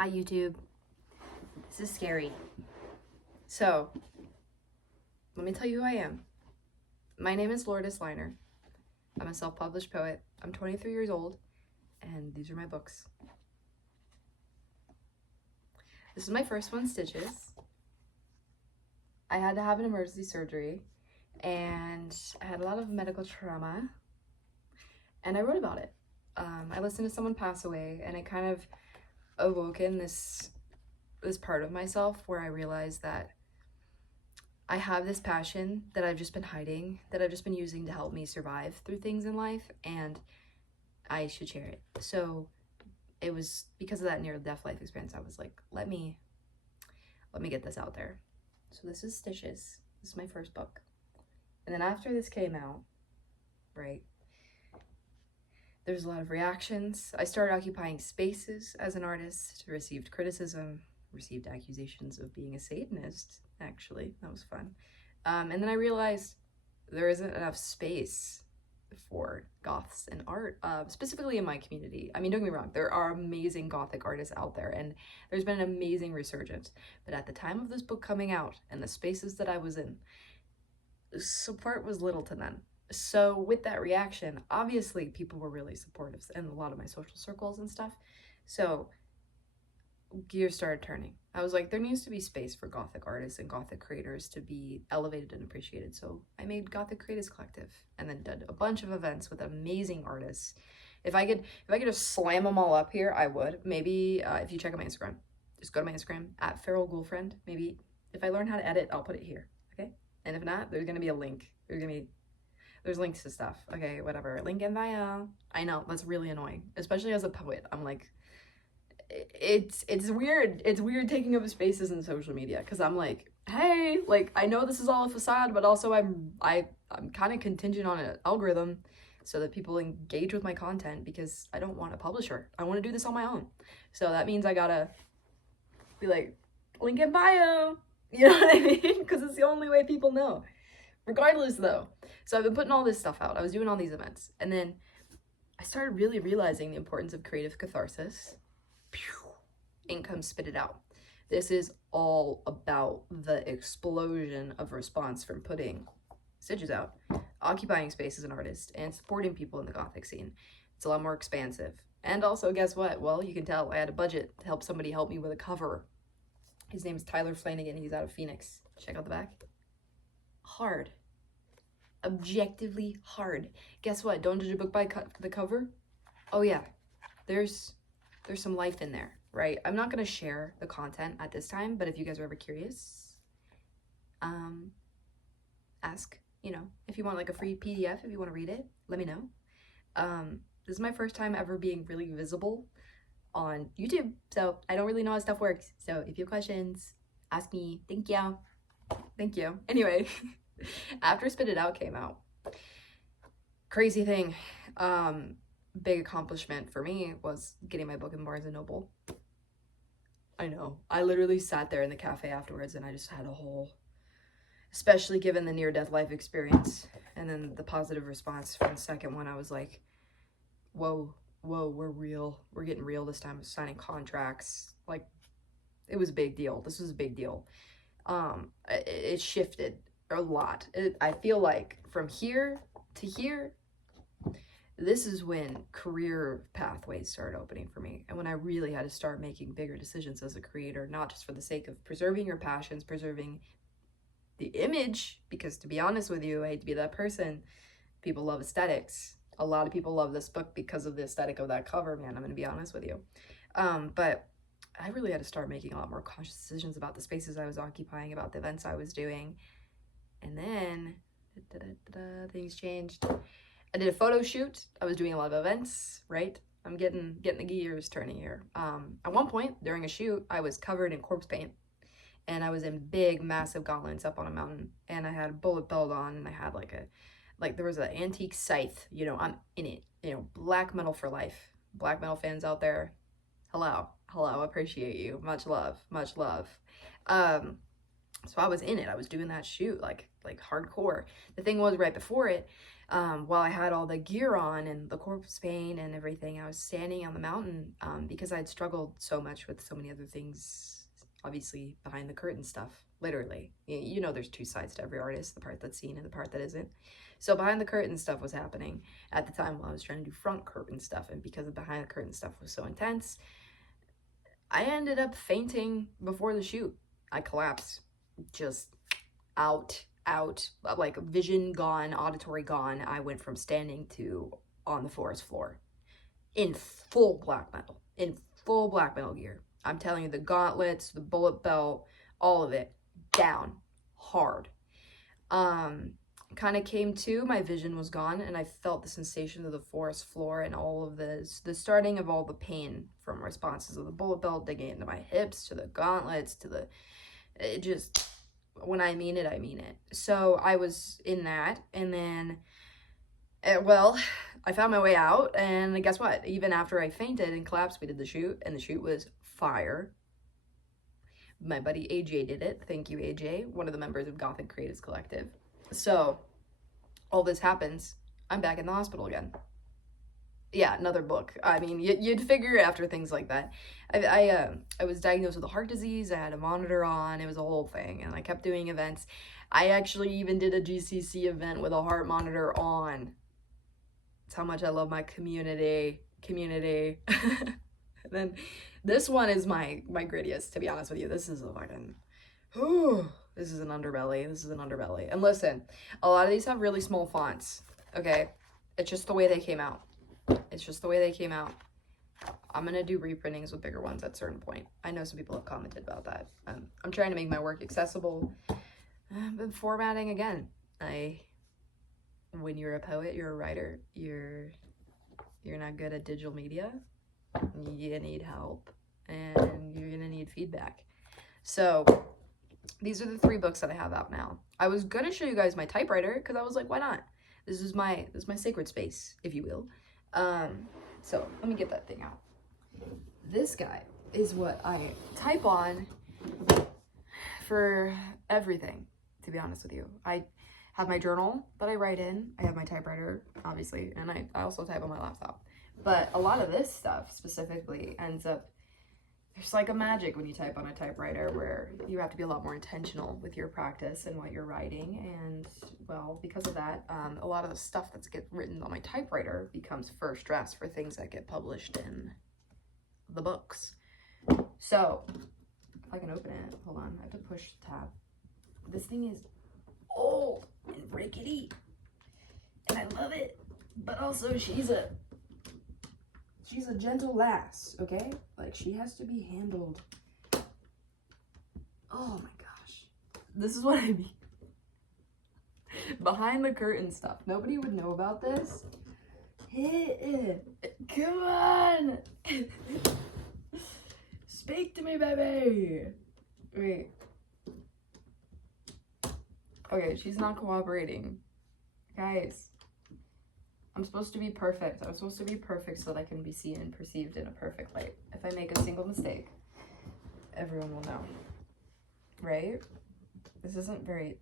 Hi YouTube. This is scary. So, let me tell you who I am. My name is Lourdes Liner. I'm a self-published poet. I'm 23 years old, and these are my books. This is my first one, Stitches. I had to have an emergency surgery, and I had a lot of medical trauma, and I wrote about it. I listened to someone pass away, and it kind of awoken this part of myself where I realized that I have this passion that I've just been hiding, that I've just been using to help me survive through things in life, and I should share it. So it was because of that near-death life experience, I was like, let me get this out there. So this is Stitches. This is my first book. And then after this came out, right, there's a lot of reactions. I started occupying spaces as an artist, received criticism, received accusations of being a Satanist, actually. That was fun. And then I realized there isn't enough space for goths and art, specifically in my community. I mean, don't get me wrong, there are amazing Gothic artists out there, and there's been an amazing resurgence. But at the time of this book coming out, and the spaces that I was in, support was little to none. So with that reaction, obviously people were really supportive in a lot of my social circles and stuff. So gears started turning. I was like, there needs to be space for Gothic artists and Gothic creators to be elevated and appreciated. So I made Gothic Creatives Collective, and then did a bunch of events with amazing artists. If I could just slam them all up here, I would. Maybe if you check out my Instagram, just go to my Instagram at @feralghoulfriend. Maybe if I learn how to edit, I'll put it here. Okay. And if not, there's gonna be a link. There's links to stuff. Okay, whatever. Link in bio. I know, that's really annoying, especially as a poet. I'm like, it's weird. It's weird taking up spaces in social media, because I'm like, hey, like, I know this is all a facade, but also I'm kind of contingent on an algorithm so that people engage with my content, because I don't want a publisher. I want to do this on my own. So that means I gotta be like, link in bio. You know what I mean? Because it's the only way people know. Regardless, though. So I've been putting all this stuff out. I was doing all these events. And then I started really realizing the importance of creative catharsis. Income spit it out. This is all about the explosion of response from putting Stitches out, occupying space as an artist, and supporting people in the Gothic scene. It's a lot more expansive. And also, guess what? Well, you can tell I had a budget to help somebody help me with a cover. His name is Tyler Flanagan. He's out of Phoenix. Check out the back. Hard. Objectively hard. Guess what? Don't judge a book by the cover. Oh yeah, there's some life in there, right? I'm not gonna share the content at this time, but if you guys are ever curious, ask. You know, if you want like a free PDF, if you want to read it, let me know. This is my first time ever being really visible on YouTube, so I don't really know how stuff works. So if you have questions, ask me. Thank you. Anyway. After Spit It Out came out, crazy thing, big accomplishment for me was getting my book in Barnes & Noble. I know, I literally sat there in the cafe afterwards and I just had a whole, especially given the near-death life experience and then the positive response from the second one, I was like, whoa, we're real. We're getting real this time. Signing contracts. Like, it was a big deal. This was a big deal. It shifted a lot. I feel like from here to here, this is when career pathways started opening for me, and when I really had to start making bigger decisions as a creator, not just for the sake of preserving your passions, preserving the image, because to be honest with you, I hate to be that person, people love aesthetics. A lot of people love this book because of the aesthetic of that cover, man. I'm gonna be honest with you. But I really had to start making a lot more conscious decisions about the spaces I was occupying, about the events I was doing. And then things changed. I did a photo shoot. I was doing a lot of events, right? I'm getting the gears turning here. At one point during a shoot, I was covered in corpse paint, and I was in big, massive gauntlets up on a mountain, and I had a bullet belt on, and I had there was an antique scythe. You know, I'm in it. You know, black metal for life. Black metal fans out there, hello, appreciate you. Much love. So I was in it. I was doing that shoot like hardcore. The thing was, right before it, while I had all the gear on and the corpse paint and everything, I was standing on the mountain because I'd struggled so much with so many other things, obviously behind the curtain stuff, literally. You know there's two sides to every artist, the part that's seen and the part that isn't. So behind the curtain stuff was happening at the time while I was trying to do front curtain stuff, and because the behind the curtain stuff was so intense, I ended up fainting before the shoot. I collapsed, just out, like vision gone, auditory gone. I went from standing to on the forest floor in full black metal gear. I'm telling you, the gauntlets, the bullet belt, all of it down hard. Kind of came to, my vision was gone, and I felt the sensation of the forest floor and all of this, the starting of all the pain from responses of the bullet belt digging into my hips to the gauntlets to the, it just, when I mean it, I mean it. So I was in that, and then, well, I found my way out, and guess what? Even after I fainted and collapsed, we did the shoot, and the shoot was fire. My buddy AJ did it. Thank you, AJ, one of the members of Gothic Creatives Collective. So all this happens, I'm back in the hospital again. Yeah, another book. I mean, you'd figure after things like that. I was diagnosed with a heart disease. I had a monitor on. It was a whole thing, and I kept doing events. I actually even did a GCC event with a heart monitor on. That's how much I love my community. And then this one is my grittiest, to be honest with you. This is a fucking, this is an underbelly. And listen, a lot of these have really small fonts, okay? It's just the way they came out. I'm gonna do reprintings with bigger ones at a certain point. I know some people have commented about that. I'm trying to make my work accessible. But formatting, again, when you're a poet, you're a writer, you're not good at digital media, you need help, and you're gonna need feedback. So these are the 3 books that I have out now. I was gonna show you guys my typewriter because I was like, why not? This is my sacred space, if you will. So let me get that thing out. This guy is what I type on for everything, to be honest with you. I have my journal that I write in. I have my typewriter, obviously, and I also type on my laptop. But a lot of this stuff specifically ends up, there's like a magic when you type on a typewriter where you have to be a lot more intentional with your practice and what you're writing. And well, because of that, a lot of the stuff that's get written on my typewriter becomes first drafts for things that get published in the books. So if I can open it, hold on, I have to push the tab. This thing is old and rickety, and I love it, but also she's a gentle lass, okay? Like, she has to be handled. Oh my gosh. This is what I mean. Behind the curtain stuff. Nobody would know about this. Come on! Speak to me, baby! Wait. Okay, she's not cooperating. Guys. I'm supposed to be perfect. I'm supposed to be perfect so that I can be seen and perceived in a perfect light. If I make a single mistake, everyone will know. Right? This isn't very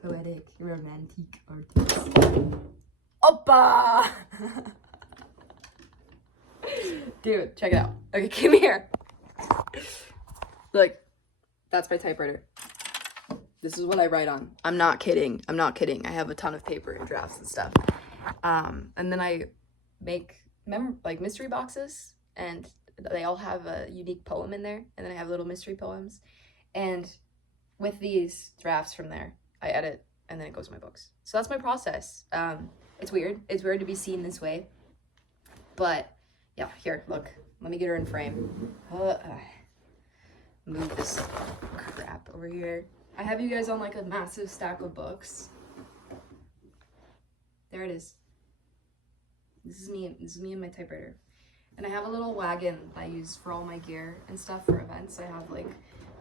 poetic, romantic artist. Oppa! Dude, check it out. Okay, come here. Look, that's my typewriter. This is what I write on. I'm not kidding. I have a ton of paper and drafts and stuff. And then I make mystery boxes, and they all have a unique poem in there. And then I have little mystery poems. And with these drafts from there, I edit, and then it goes to my books. So that's my process. It's weird. It's weird to be seen this way. But yeah, here, look. Let me get her in frame. Move this crap over here. I have you guys on like a massive stack of books. There it is. This is me and my typewriter. And I have a little wagon I use for all my gear and stuff for events. I have like,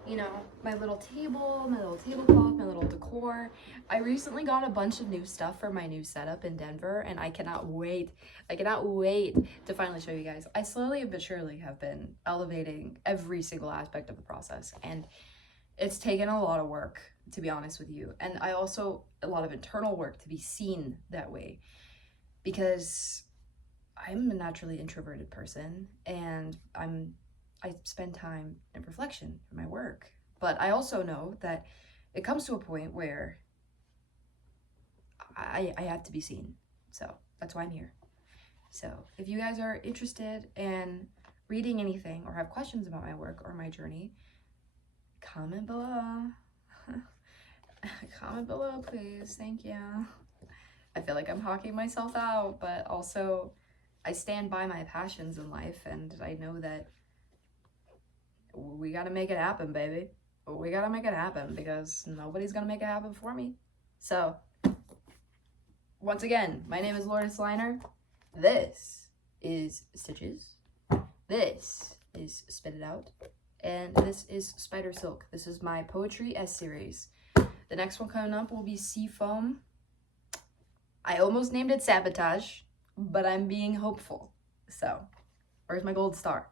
you know, my little table, my little tablecloth, my little decor. I recently got a bunch of new stuff for my new setup in Denver, and I cannot wait. I cannot wait to finally show you guys. I slowly but surely have been elevating every single aspect of the process, and it's taken a lot of work, to be honest with you. And I also, a lot of internal work to be seen that way, because I'm a naturally introverted person, and I spend time in reflection in my work. But I also know that it comes to a point where I have to be seen. So that's why I'm here. So if you guys are interested in reading anything or have questions about my work or my journey, comment below. Comment below, please. Thank you. I feel like I'm hawking myself out, but also I stand by my passions in life, and I know that we gotta make it happen, baby. We gotta make it happen, because nobody's gonna make it happen for me. So, once again, my name is Lourdes Liner. This is Stitches. This is Spit It Out. And this is Spider Silk. This is my Poetry S series. The next one coming up will be Seafoam. I almost named it Sabotage, but I'm being hopeful. So, where's my gold star?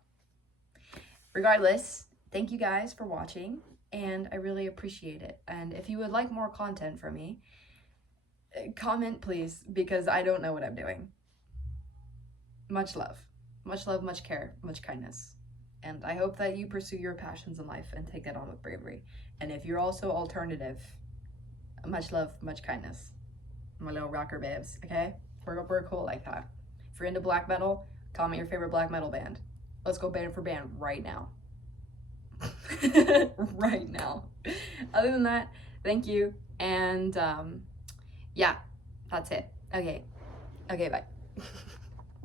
Regardless, thank you guys for watching, and I really appreciate it. And if you would like more content from me, comment please, because I don't know what I'm doing. Much love, much care, much kindness. And I hope that you pursue your passions in life and take that on with bravery. And if you're also alternative, much love, much kindness. My little rocker babes, okay? We're cool like that. If you're into black metal, comment your favorite black metal band. Let's go band for band right now. Right now. Other than that, thank you. And yeah, that's it. Okay, bye.